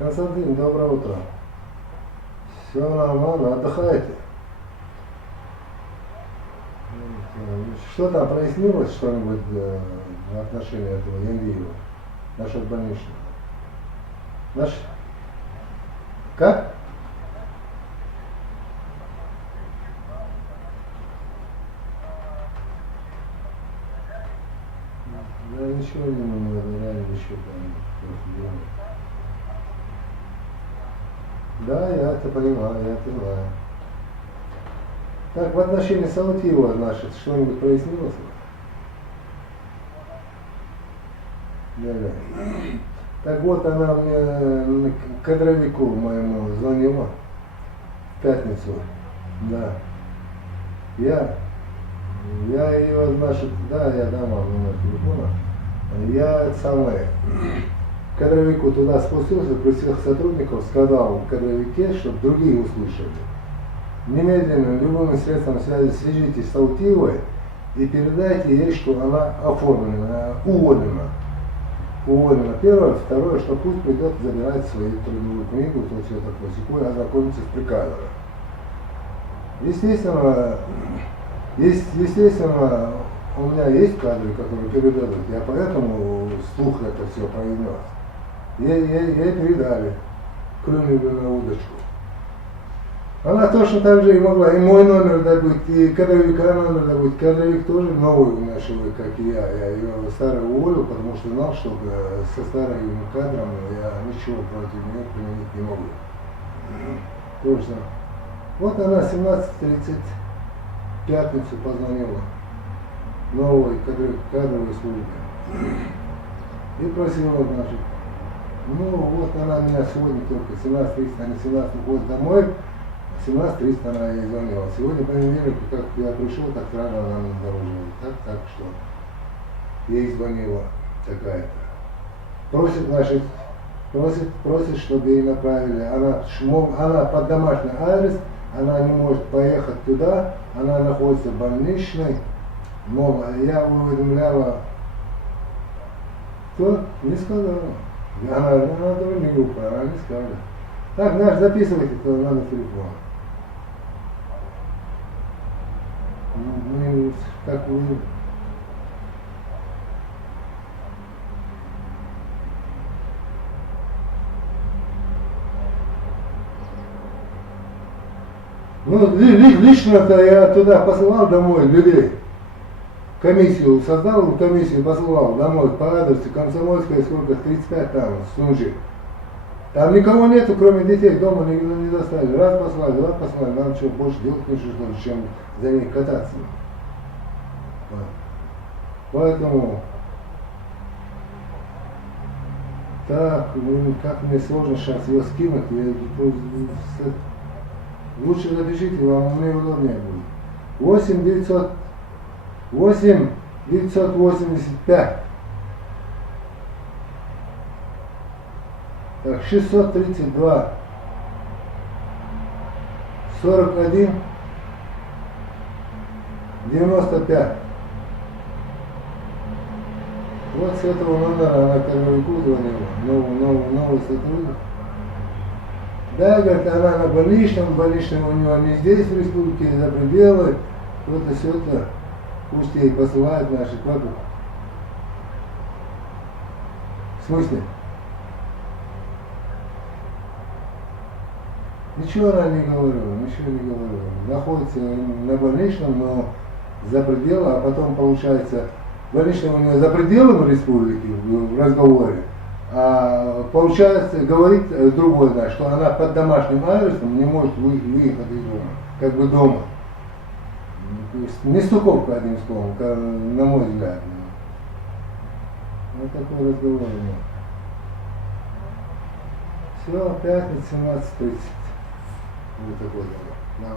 Константин, доброе утро. Все нормально, отдыхаете? Что там, прояснилось что-нибудь в отношении этого Яндиева, нашего больничного? Наш... Как? Да ничего не надо, реально ничего там просто делать. Да, я это понимаю, я это знаю. Так, в отношении Саутиева, значит, что-нибудь прояснилось? Да. Так вот, она мне кадровику моему звонила в пятницу. Да. Я ее, значит, да, я дам вам номер телефона. Я это самое, кадровику туда спустился, при всех сотрудников сказал кадровике, чтобы другие услышали. Немедленно, любыми средствами связи свяжитесь с Саутиевой и передайте ей, что она оформлена, уволена. Уволена. Первое, второе, что пусть придет забирать свою трудовую книгу, то все такое, секуя, ознакомиться с приказом. Естественно, у меня есть кадры, которые передадут, я поэтому вслух это все произнес. Ей передали, клюнули на удочку. Она точно так же и могла и мой номер добыть, и кадровика номер добыть. Кадровик тоже новый нашел, как и я. Я ее старый уволил, потому что знал, что со старым кадром я ничего против нее применить не могу. Точно. Вот она 17:30 в пятницу позвонила новой кадровой службе и просила, значит, ну вот она меня сегодня только 17:30, а не 17 уходит домой, 17:30 она ей звонила. Сегодня понедельник, как я пришел, так рано она мне доложила. Так что ей звонила такая-то. Просит, чтобы ей направили. Она под домашний адрес, она не может поехать туда, она находится в больничной. Мол, я уведомляла, кто? Не сказала. Она тоже не глупая, она не сказала. Так, наш, записывайте это номер телефона. Мы, как вы... Ну, лично-то я туда посылал домой людей. Комиссию создал, комиссию посылал домой по адресу Комсомольская, сколько, 35 там, Сунжи. Там никого нету, кроме детей, дома никто не заставили. Раз послали, два послали, нам что, больше делать не что, чем за ней кататься. Поэтому, так, ну, как мне сложно сейчас ее скинуть, лучше напишите, вам мне удобнее будет. 8 985. Так, 632 41 95. Вот с этого номера она кадровику звонила, новый сотрудник. Да, говорит, она на больничном у него не здесь, в республике, за пределы, то-то, все-то, пусть ей посылают наши папы. В смысле? Ничего она не говорила, ничего не говорила. Находится на больничном, но за пределы, а потом получается, больничный у нее за пределами республики в разговоре, а получается, говорит другой, да, что она под домашним адресом не может выехать из дома, как бы дома. То есть не стыковка, одним словом, на мой взгляд. Вот такой разговор у него. Все, пятница, 17:30. Вот такой. Да.